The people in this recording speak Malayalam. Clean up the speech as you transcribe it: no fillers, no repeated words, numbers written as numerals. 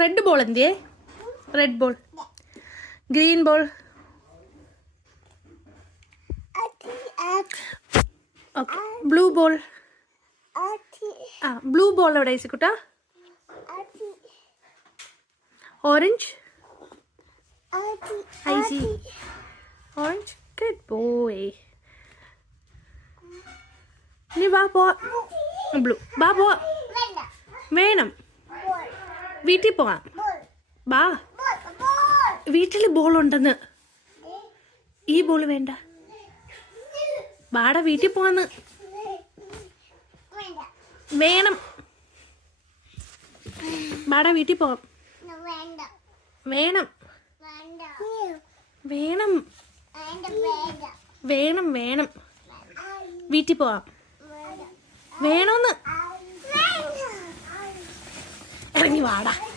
റെഡ് ബോൾ എന്തിയേ? Red ball, green ball. Okay, blue ball. ആ, ബ്ലൂ ബോൾ എവിടെ ഐസിക്കുട്ടാ? ഓറഞ്ച്. ഐസി ഓറഞ്ച്. Good boy. ഇനി വാ പോ. ബ്ലൂ. വാ പോ. വേണം. വീട്ടിൽ പോവാം. വാ. വീട്ടിൽ ബോൾ ഉണ്ടെന്ന്. ഈ ബോൾ വേണ്ട. വാടാ, വീട്ടിൽ പോവാന്ന്. വേണം. വാടാ, വീട്ടിൽ പോവാം. വേണം. വേണം. വേണം. വേണം. വീട്ടിൽ പോവാം. വേണോന്ന്. ഇറങ്ങി വാടാ.